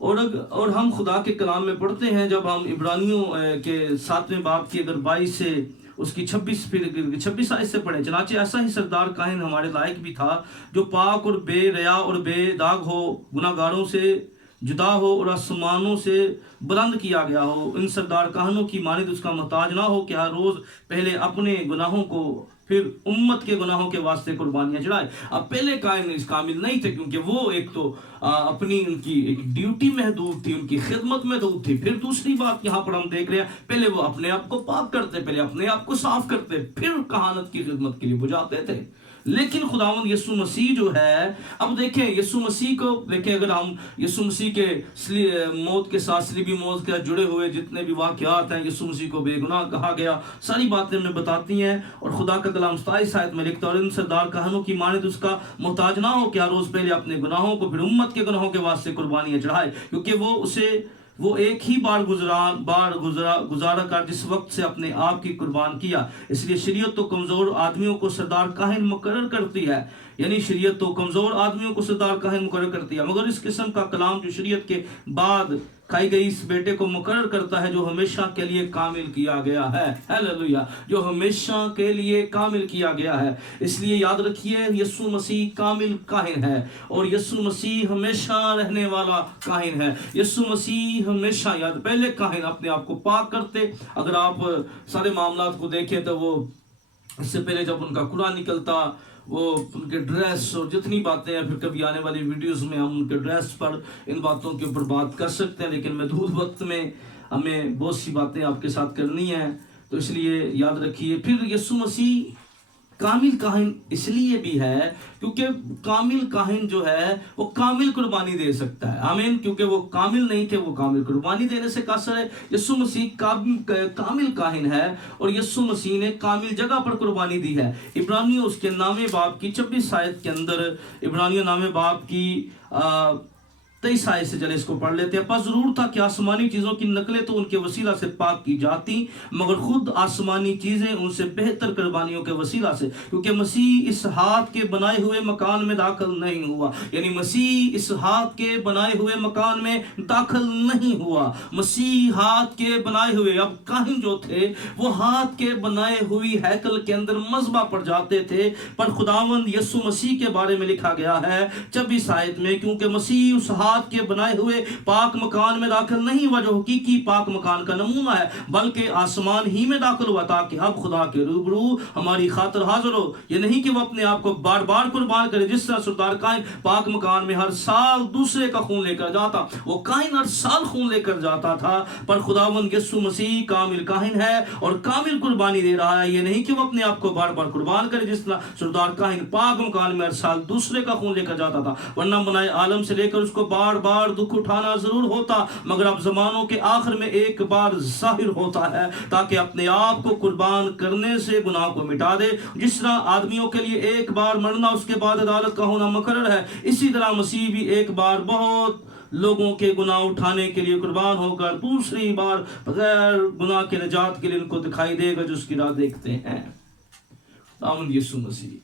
اور ہم خدا کے کلام میں پڑھتے ہیں، جب ہم عبرانیوں کے 7ویں باب کی اگر 22 سے اس کی 26 آیت سے پڑھیں، چنانچہ ایسا ہی سردار کاہن ہمارے لائق بھی تھا، جو پاک اور بے ریا اور بے داغ ہو، گناہ گاروں سے جدا ہو اور آسمانوں سے بلند کیا گیا ہو. ان سردار کاہنوں کی مانند اس کا محتاج نہ ہو کہ ہر روز پہلے اپنے گناہوں کو پھر امت کے گناہوں کے واسطے قربانیاں چڑھائے. اب پہلے کائن اس کامل نہیں تھے، کیونکہ وہ ایک تو اپنی ان کی ایک ڈیوٹی محدود تھی، ان کی خدمت محدود تھی. پھر دوسری بات یہاں پر ہم دیکھ رہے ہیں، پہلے وہ اپنے آپ کو پاک کرتے، پہلے اپنے آپ کو صاف کرتے، پھر کہانت کی خدمت کے لیے بجاتے تھے. لیکن خداوند یسوع مسیح جو ہے، اب دیکھیں یسوع مسیح کو دیکھیں، اگر ہم یسوع مسیح کے موت کے ساتھ صلیبی موت کے جڑے ہوئے جتنے بھی واقعات ہیں، یسوع مسیح کو بے گناہ کہا گیا، ساری باتیں ہمیں بتاتی ہیں. اور خدا کا کلام 27 آیت میں لکھتا ہے، اور ان سردار کاہنوں کی مانند اس کا محتاج نہ ہو کہ ہر روز پہلے اپنے گناہوں کو پھر امت کے گناہوں کے واسطے قربانیاں چڑھائے، کیونکہ وہ ایک ہی بار گزارا کر جس وقت سے اپنے آپ کی قربان کیا. اس لیے شریعت تو کمزور آدمیوں کو سردار کاہن مقرر کرتی ہے، یعنی شریعت تو کمزور آدمیوں کو سردار کاہن مقرر کرتی ہے، مگر اس قسم کا کلام جو شریعت کے بعد کھائی گئی اس بیٹے کو مقرر کرتا ہے، جو ہمیشہ کے لیے کامل کیا گیا ہے. ہیلیلویا. جو ہمیشہ کے لیے کامل کیا گیا ہے. اس لیے یاد رکھیے یسوع مسیح کامل کاہن ہے، اور یسوع مسیح ہمیشہ رہنے والا کاہن ہے. یسوع مسیح ہمیشہ پہلے کاہن اپنے آپ کو پاک کرتے. اگر آپ سارے معاملات کو دیکھیں تو وہ اس سے پہلے جب ان کا قرآن نکلتا، وہ ان کے ڈریس اور جتنی باتیں ہیں، پھر کبھی آنے والی ویڈیوز میں ہم ان کے ڈریس پر ان باتوں کے اوپر بات کر سکتے ہیں، لیکن محدود وقت میں ہمیں بہت سی باتیں آپ کے ساتھ کرنی ہیں. تو اس لیے یاد رکھیے، پھر یسوع مسیح کامل کاہن اس لیے بھی ہے کیونکہ کامل کاہن جو ہے وہ کامل قربانی دے سکتا ہے. آمین. کیونکہ وہ کامل نہیں تھے، وہ کامل قربانی دینے سے قاصر ہے. یسوع مسیح کامل کاہن ہے، اور یسوع مسیح نے کامل جگہ پر قربانی دی ہے. عبرانیوں اس کے 9ویں باب کی 26 آیت کے اندر، عبرانیوں 9ویں باب کی 23 آیت سے چلے اس کو پڑھ لیتے ہیں. پس ضرور تھا کہ آسمانی چیزوں کی نقلیں تو ان کے وسیلہ سے پاک کی جاتی، مگر خود آسمانی چیزیں ان سے بہتر قربانیوں کے وسیلہ سے، کیونکہ مسیح اس ہاتھ کے بنائے ہوئے مکان میں داخل نہیں ہوا. یعنی مسیح اس ہاتھ کے بنائے ہوئے مکان میں داخل نہیں ہوا. مسیح ہاتھ کے بنائے ہوئے، اب کاہن جو تھے وہ ہاتھ کے بنائے ہوئی ہیکل کے اندر مذبح پر جاتے تھے، پر خداوند یسوع مسیح کے بارے میں لکھا گیا ہے 26 آیت میں، کیونکہ مسیح اس ہاتھ کے بنائے ہوئے پاک مکان میں داخل نہیں ہوا جو حقیقی پاک مکان کا نمونہ ہے، بلکہ آسمان ہی میں داخل ہوا تاکہ اب خدا کے روبرو ہماری خاطر حاضر ہو. یہ نہیں کہ وہ اپنے آپ کو بار بار قربان کرے، جس طرح سردار کائن پاک مکان میں ہر سال دوسرے کا خون لے کر جاتا. وہ کائن ہر سال خون لے کر جاتا تھا، پر خداوند یسوع مسیح کامل کاہن ہے اور کامل قربانی دے رہا ہے. یہ نہیں کہ وہ اپنے آپ کو بار بار قربان کرے، جس طرح سردار کاہن پاک مکان میں ہر سال دوسرے کا خون لے کر جاتا تھا، ورنہ بنائے عالم سے لے کر اس کو بار بار دکھ اٹھانا ضرور ہوتا، مگر اب زمانوں کے آخر میں ایک بار ظاہر ہوتا ہے تاکہ اپنے آپ کو قربان کرنے سے گناہ کو مٹا دے. جس طرح آدمیوں کے لیے ایک بار مرنا اس کے بعد عدالت کا ہونا مقرر ہے، اسی طرح مسیح بھی ایک بار بہت لوگوں کے گناہ اٹھانے کے لیے قربان ہو کر دوسری بار بغیر گناہ کے نجات کے لیے ان کو دکھائی دے گا جو اس کی راہ دیکھتے ہیں. خداوند یسوع مسیح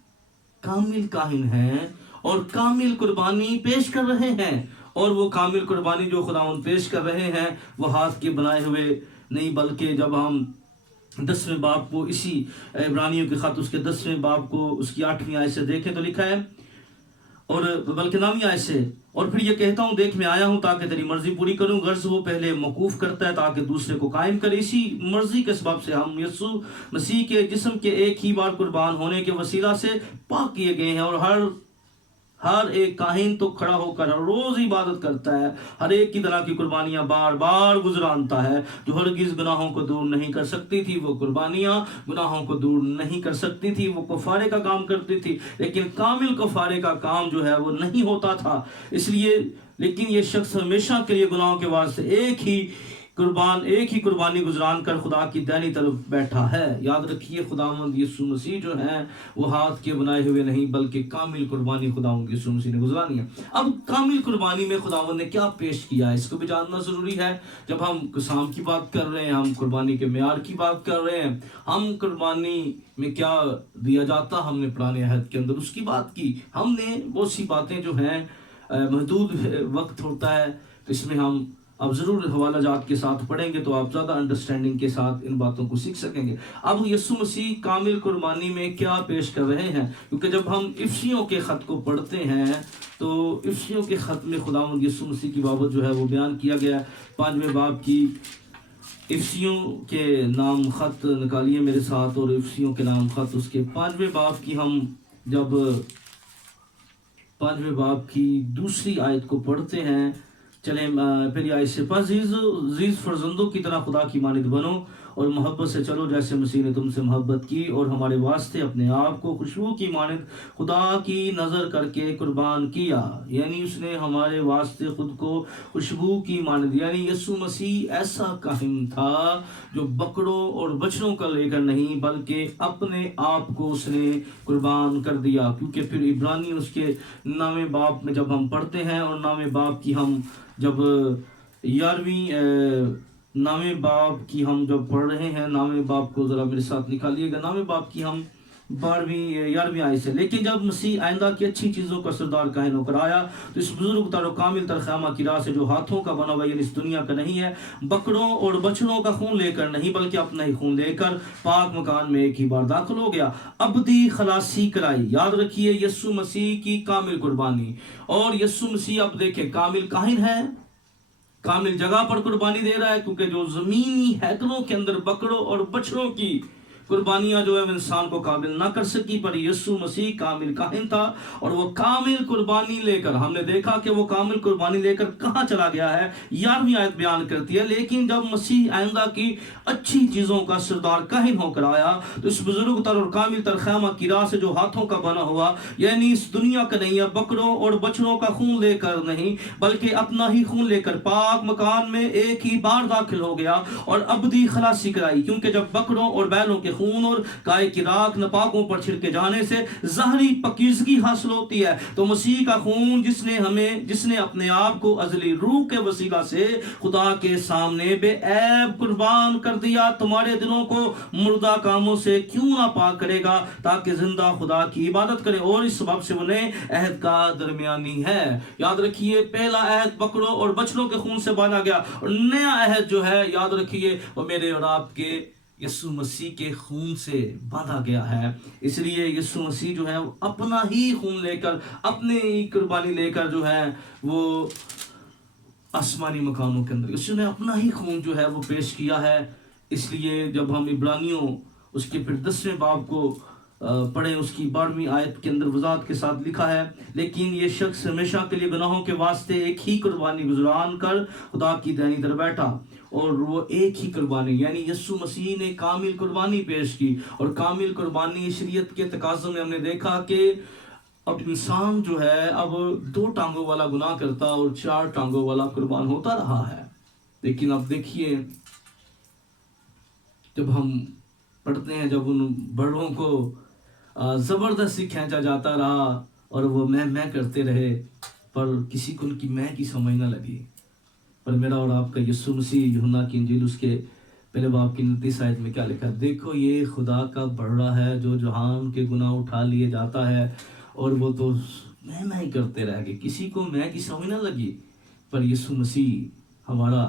کامل کاہن ہے، اور کامل قربانی پیش کر رہے ہیں، اور وہ کامل قربانی جو خداوند پیش کر رہے ہیں وہ ہاتھ کے بنائے ہوئے نہیں، بلکہ جب ہم 10ویں باب کو، اسی عبرانیوں کے خط اس کے 10ویں باب کو اس کی 8ویں آیت سے دیکھیں تو لکھا ہے، اور بلکہ 9ویں آیت سے، اور پھر یہ کہتا ہوں دیکھ میں آیا ہوں تاکہ تیری مرضی پوری کروں، غرض وہ پہلے موقوف کرتا ہے تاکہ دوسرے کو قائم کرے، اسی مرضی کے سبب سے ہم یسوع مسیح کے جسم کے ایک ہی بار قربان ہونے کے وسیلہ سے پاک کیے گئے ہیں، اور ہر ایک کاہن تو کھڑا ہو کر ہر روز عبادت کرتا ہے، ہر ایک کی طرح کی قربانیاں بار بار گزرانتا ہے جو ہرگز گناہوں کو دور نہیں کر سکتی تھی۔ وہ قربانیاں گناہوں کو دور نہیں کر سکتی تھی، وہ کفارے کا کام کرتی تھی، لیکن کامل کفارے کا کام جو ہے وہ نہیں ہوتا تھا۔ اس لیے لیکن یہ شخص ہمیشہ کے لیے گناہوں کے واسطے ایک ہی قربانی گزران کر خدا کی دائنی طرف بیٹھا ہے۔ یاد رکھیے خداوند یسوع مسیح جو ہیں وہ ہاتھ کے بنائے ہوئے نہیں بلکہ کامل قربانی خداوند یسوع مسیح نے گزرانی ہے۔ اب کامل قربانی میں خداوند نے کیا پیش کیا ہے اس کو بھی جاننا ضروری ہے۔ جب ہم قسام کی بات کر رہے ہیں، ہم قربانی کے معیار کی بات کر رہے ہیں، ہم قربانی میں کیا دیا جاتا، ہم نے پرانے عہد کے اندر اس کی بات کی۔ ہم نے بہت سی باتیں جو ہیں، محدود وقت ہوتا ہے تو اس میں ہم اب ضرور حوالہ جات کے ساتھ پڑھیں گے تو آپ زیادہ انڈرسٹینڈنگ کے ساتھ ان باتوں کو سیکھ سکیں گے۔ اب یسوع مسیح کامل قربانی میں کیا پیش کر رہے ہیں، کیونکہ جب ہم افسیوں کے خط کو پڑھتے ہیں تو افسیوں کے خط میں خداوند یسوع مسیح کی بابت جو ہے وہ بیان کیا گیا ہے۔ 5ویں باب کی افسیوں کے نام خط نکالیے میرے ساتھ، اور افسیوں کے نام خط اس کے 5ویں باب کی ہم جب 5ویں باب کی 2 آیت کو پڑھتے ہیں، چلیں پہلی آیت سے، پس عزیز فرزندوں کی طرح خدا کی مانند بنو اور محبت سے چلو جیسے مسیح نے تم سے محبت کی اور ہمارے واسطے اپنے آپ کو خوشبو کی مانند خدا کی نظر کر کے قربان کیا۔ یعنی اس نے ہمارے واسطے خود کو خوشبو کی مانند، یعنی یسوع مسیح ایسا کاہن تھا جو بکروں اور بچڑوں کا لے کر نہیں بلکہ اپنے آپ کو اس نے قربان کر دیا۔ کیونکہ پھر عبرانی اس کے 9ویں باب میں جب ہم پڑھتے ہیں، اور 9ویں باب کی ہم جب 9ویں باب کی ہم جب پڑھ رہے ہیں، 9ویں باب کو ذرا میرے ساتھ نکالیے گا، 9ویں باب کی ہم 11ویں آیت سے، لیکن جب مسیح آئندہ کی اچھی چیزوں کا سردار کاہن ہو کر آیا تو اس بزرگ تر و کامل تر خیمہ کی راہ سے جو ہاتھوں کا بنا ہوا یعنی اس دنیا کا نہیں ہے، بکروں اور بچڑوں کا خون لے کر نہیں بلکہ اپنا ہی خون لے کر پاک مکان میں ایک ہی بار داخل ہو گیا، ابدی خلاصی کرائی۔ یاد رکھیے یسوع مسیح کی کامل قربانی، اور یسوع مسیح اب دیکھیں کامل کاہن ہے، کامل جگہ پر قربانی دے رہا ہے، کیونکہ جو زمینی ہیکلوں کے اندر بکروں اور بچڑوں کی قربانیاں جو ہے وہ انسان کو قابل نہ کر سکی، پر یسوع مسیح کامل کاہن تھا اور وہ کامل قربانی لے کر، ہم نے دیکھا کہ وہ کامل قربانی لے کر کہاں چلا گیا ہے، 11ویں آیت بیان کرتی ہے، لیکن جب مسیح آئندہ کی اچھی چیزوں کا سردار کاہن ہو کر آیا تو اس بزرگ تر اور کامل تر خیمہ کی راہ سے جو ہاتھوں کا بنا ہوا یعنی اس دنیا کا نہیں ہے، بکروں اور بچڑوں کا خون لے کر نہیں بلکہ اپنا ہی خون لے کر پاک مکان میں ایک ہی بار داخل ہو گیا اور ابدی خلاصی کرائی۔ کیونکہ جب بکروں اور بیلوں کے خون اور گائے کی راکھ نپاکوں پر چھڑکے جانے سے ظاہری پاکیزگی حاصل ہوتی ہے، تو مسیح کا خون جس نے اپنے آپ کو ازلی روح کے وسیلہ سے خدا کے سامنے بے عیب قربان کر دیا، تمہارے دلوں کو مردہ کاموں سے کیوں نہ پاک کرے گا تاکہ زندہ خدا کی عبادت کرے، اور اس سبب سے وہ نئے عہد کا درمیانی ہے۔ یاد رکھیے پہلا عہد بکروں اور بچڑوں کے خون سے باندھا گیا، اور نیا عہد جو ہے یاد رکھیے وہ میرے اور آپ کے یسوع مسیح کے خون سے باندھا گیا ہے۔ اس لیے یسوع مسیح جو ہے وہ اپنا ہی خون لے کر، اپنے ہی قربانی لے کر جو ہے وہ آسمانی مکانوں کے اندر اس نے اپنا ہی خون جو ہے وہ پیش کیا ہے۔ اس لیے جب ہم عبرانیوں اس کے پھر 10ویں باب کو پڑھیں، اس کی 12ویں آیت کے اندر وضاحت کے ساتھ لکھا ہے، لیکن یہ شخص ہمیشہ کے لیے گناہوں کے واسطے ایک ہی قربانی گزران کر خدا کی دائنی طرف بیٹھا، اور وہ ایک ہی قربانی یعنی یسوع مسیح نے کامل قربانی پیش کی، اور کامل قربانی شریعت کے تقاضوں میں ہم نے دیکھا کہ اب انسان جو ہے اب 2 ٹانگوں والا گناہ کرتا اور 4 ٹانگوں والا قربان ہوتا رہا ہے۔ لیکن اب دیکھیے جب ہم پڑھتے ہیں جب ان بڑوں کو زبردستی کھینچا جاتا رہا اور وہ میں کرتے رہے، پر کسی کو ان کی میں کی سمجھ نہ لگی، پر میرا اور آپ کا یسوع مسیح یوحنا کی انجیل اس کے پہلے باب کی 29 آیت میں کیا لکھا ہے، دیکھو یہ خدا کا بڑا ہے جو جہان کے گناہ اٹھا لیے جاتا ہے، اور وہ تو میں ہی کرتے رہ گئے, کسی کو میں کی سمجھ نہ لگی. پر یسوع مسیح ہمارا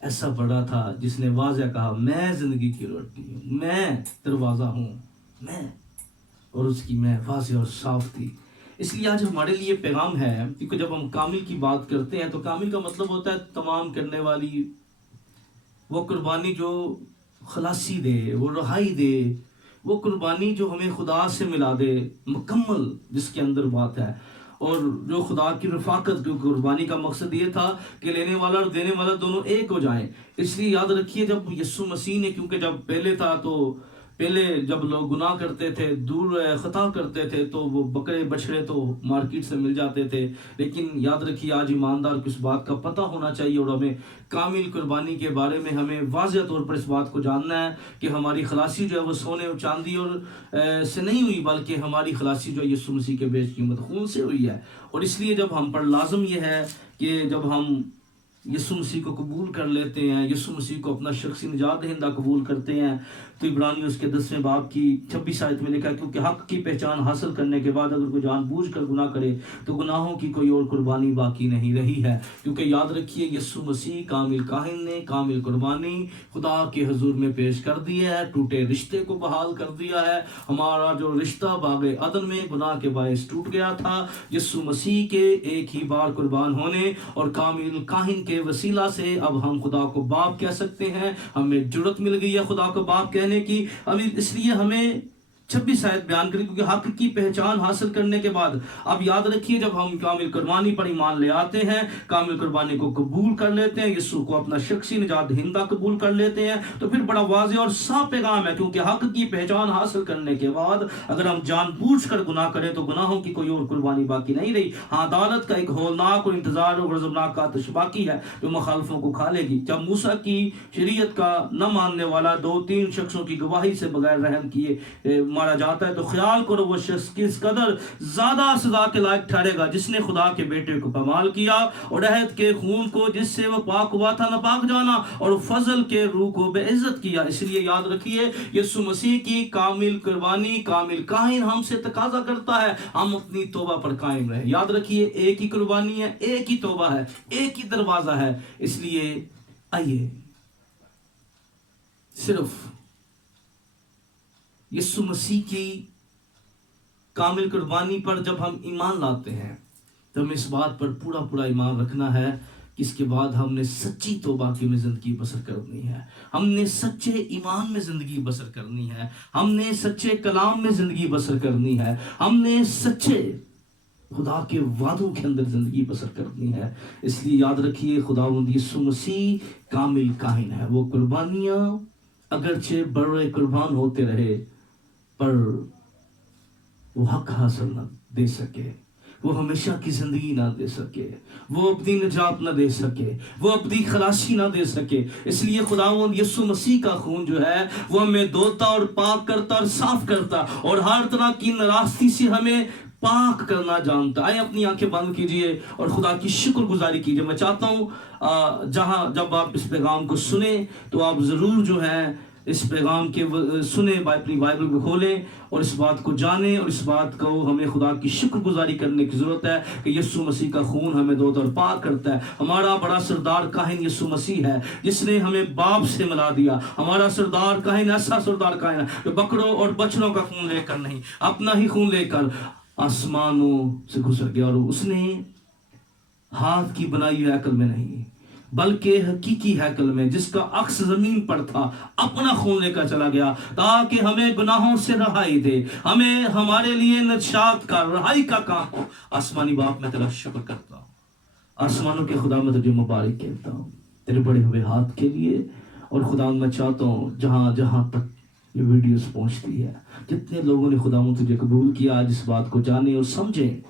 ایسا بڑا تھا جس نے واضح کہا میں زندگی کی روٹی ہوں, میں دروازہ ہوں, میں, اور اس کی میں واضح اور صاف تھی. اس لیے آج ہمارے لیے پیغام ہے, کیونکہ جب ہم کامل کی بات کرتے ہیں تو کامل کا مطلب ہوتا ہے تمام کرنے والی, وہ قربانی جو خلاصی دے, وہ رہائی دے, وہ قربانی جو ہمیں خدا سے ملا دے, مکمل جس کے اندر بات ہے, اور جو خدا کی رفاقت. کی قربانی کا مقصد یہ تھا کہ لینے والا اور دینے والا دونوں ایک ہو جائیں. اس لیے یاد رکھیے جب یسوع مسیح نے, کیونکہ جب پہلے تھا تو پہلے جب لوگ گناہ کرتے تھے, دور خطا کرتے تھے, تو وہ بکرے بچڑے تو مارکیٹ سے مل جاتے تھے. لیکن یاد رکھیے آج ایماندار کو اس بات کا پتہ ہونا چاہیے, اور ہمیں کامل قربانی کے بارے میں ہمیں واضح طور پر اس بات کو جاننا ہے کہ ہماری خلاصی جو ہے وہ سونے اور چاندی اور سے نہیں ہوئی, بلکہ ہماری خلاصی جو ہے یسوع مسیح کے بیش قیمت خون سے ہوئی ہے. اور اس لیے جب ہم پر لازم یہ ہے کہ جب ہم یسوع مسیح کو قبول کر لیتے ہیں, یسوع مسیح کو اپنا شخصی نجات دہندہ قبول کرتے ہیں, تو عبرانی اس کے 10ویں باب کی 26 آیت میں لکھا ہے کیونکہ حق کی پہچان حاصل کرنے کے بعد اگر کوئی جان بوجھ کر گناہ کرے تو گناہوں کی کوئی اور قربانی باقی نہیں رہی ہے. کیونکہ یاد رکھیے یسوع مسیح کامل کاہن نے کامل قربانی خدا کے حضور میں پیش کر دی ہے, ٹوٹے رشتے کو بحال کر دیا ہے. ہمارا جو رشتہ باغ عدن میں گناہ کے باعث ٹوٹ گیا تھا, یسوع مسیح کے ایک ہی بار قربان ہونے اور کامل کاہن کے وسیلہ سے اب ہم خدا کو باپ کہہ سکتے ہیں. ہمیں جرت مل گئی ہے خدا کو باپ کہنے کی. ابھی اس لیے ہمیں 26 آیت بیان کریں کیونکہ حق کی پہچان حاصل کرنے کے بعد اب یاد رکھیے جب ہم کامل قربانی پر ایمان لے آتے ہیں, کامل قربانی کو قبول کر لیتے ہیں, یسوع کو اپنا شخصی نجات دہندہ قبول کر لیتے ہیں, تو پھر بڑا واضح اور صاف پیغام ہے کیونکہ حق کی پہچان حاصل کرنے کے بعد اگر ہم جان بوجھ کر گناہ کریں تو گناہوں کی کوئی اور قربانی باقی نہیں رہی. ہاں, عدالت کا ایک ہولناک اور انتظار اور غضبناک آتش باقی ہے جو مخالفوں کو کھا لے گی. جب موسیٰ کی شریعت کا نہ ماننے والا 2-3 شخصوں کی گواہی سے بغیر رحم کیے مارا جاتا ہے تو خیال کرو وہ شخص کس قدر زیادہ سزا کے لائق ٹھہرے گا جس نے خدا کے بیٹے کو پامال کیا اور عہد کے خون کو جس سے وہ پاک ہوا تھا ناپاک جانا اور فضل کے روح کو بے عزت کیا. اس لیے یاد رکھیے یسوع مسیح کی کامل قربانی کامل کاہن ہم سے تقاضا کرتا ہے ہم اپنی توبہ پر قائم رہیں. یاد رکھیے ایک ہی قربانی ہے, ایک ہی توبہ ہے, ایک ہی دروازہ ہے. اس لیے آئیے صرف یسوع مسیح کی کامل قربانی پر جب ہم ایمان لاتے ہیں تو ہمیں اس بات پر پورا ایمان رکھنا ہے کہ اس کے بعد ہم نے سچی توبہ کی میں زندگی بسر کرنی ہے, ہم نے سچے ایمان میں زندگی بسر کرنی ہے, ہم نے سچے کلام میں زندگی بسر کرنی ہے, ہم نے سچے خدا کے وعدوں کے اندر زندگی بسر کرنی ہے. اس لیے یاد رکھیے خداوند یسوع مسیح کامل کاہن ہے. وہ قربانیاں اگرچہ بڑے قربان ہوتے رہے پر وہ حق حاصل نہ دے سکے, وہ ہمیشہ کی زندگی نہ دے سکے, وہ اپنی نجات نہ دے سکے, وہ اپنی خلاصی نہ دے سکے. اس لیے خداوند یسوع مسیح کا خون جو ہے وہ ہمیں دھوتا اور پاک کرتا اور صاف کرتا اور ہر طرح کی ناراستی سے ہمیں پاک کرنا جانتا ہے. اپنی آنکھیں بند کیجئے اور خدا کی شکر گزاری کیجئے. میں چاہتا ہوں جب آپ اس پیغام کو سنیں تو آپ ضرور جو ہے اس پیغام کے سنیں, اپنی بائبل کو کھولیں اور اس بات کو جانیں اور اس بات کو ہمیں خدا کی شکر گزاری کرنے کی ضرورت ہے کہ یسوع مسیح کا خون ہمیں دھوتا اور پاک کرتا ہے. ہمارا بڑا سردار کاہن یسوع مسیح ہے جس نے ہمیں باپ سے ملا دیا. ہمارا سردار کاہن ایسا سردار کاہن ہے جو بکروں اور بچڑوں کا خون لے کر نہیں, اپنا ہی خون لے کر آسمانوں سے گزر گیا, اور اس نے ہاتھ کی بنائی ہوئی ہیکل میں نہیں بلکہ حقیقی ہیکل میں جس کا عکس زمین پر تھا اپنا خون لے کر چلا گیا تاکہ ہمیں گناہوں سے رہائی دے, ہمیں ہمارے لیے نجات کا رہائی کا کام ہو. آسمانی باپ میں تیرا شکر کرتا ہوں, آسمانوں کے خدا میں تجھے مبارک کہتا ہوں تیرے بڑے ہوئے ہاتھ کے لیے. اور خدا میں چاہتا ہوں جہاں تک یہ ویڈیوز پہنچتی ہے, جتنے لوگوں نے خدا میں تجھے قبول کیا آج اس بات کو جانیں اور سمجھیں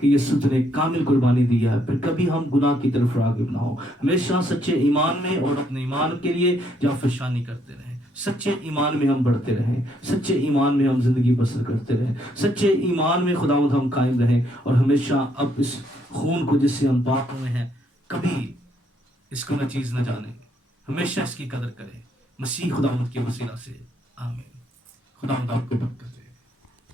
کہ یسوع نے کامل قربانی دیا ہے, پھر کبھی ہم گناہ کی طرف راغب نہ ہو. ہمیشہ سچے ایمان میں اور اپنے ایمان کے لیے جانفشانی کرتے رہیں, سچے ایمان میں ہم بڑھتے رہیں, سچے ایمان میں ہم زندگی بسر کرتے رہیں, سچے ایمان میں خداوند ہم قائم رہیں اور ہمیشہ اب اس خون کو جس سے ہم پاک ہوئے ہیں کبھی اس کو نہ چیز نہ جانیں, ہمیشہ اس کی قدر کریں مسیح خداوند کے وسیلہ سے. آمین. خداوند آپ کو برکت